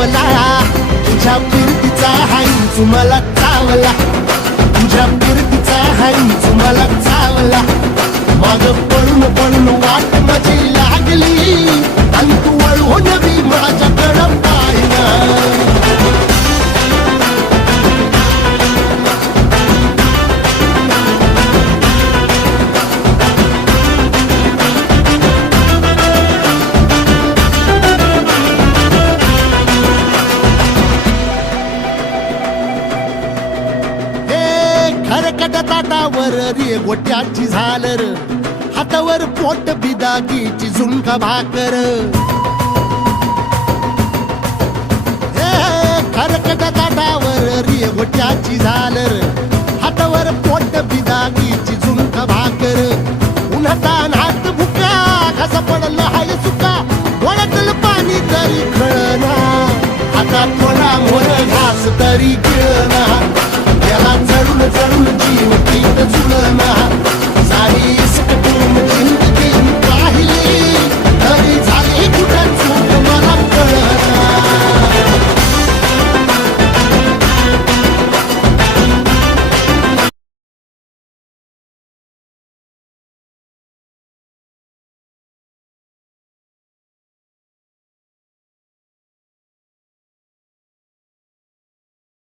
चावला, तुझ्या फिरतीचा हाईच मला चावला, तुझ्या फिरतीचा हाईच मला चावला. माग पळून पळून वाट माझी लागली आणि तू वळून बी माझ्याकडं पाहिना. खरकट ताटावर रे गोट्याची झालर, हातावर पोट बिदागीची झुणका भाकर. खरकट ताटावर रे गोट्याची झालर, हातावर पोट बिदागीची झुणका भाकर. उन्हातान हात भुका, कसा पडलं हाय सुका, डोळ्यातलं पाणी तरी कळना, आता थोडा मोर घास तरी गिळ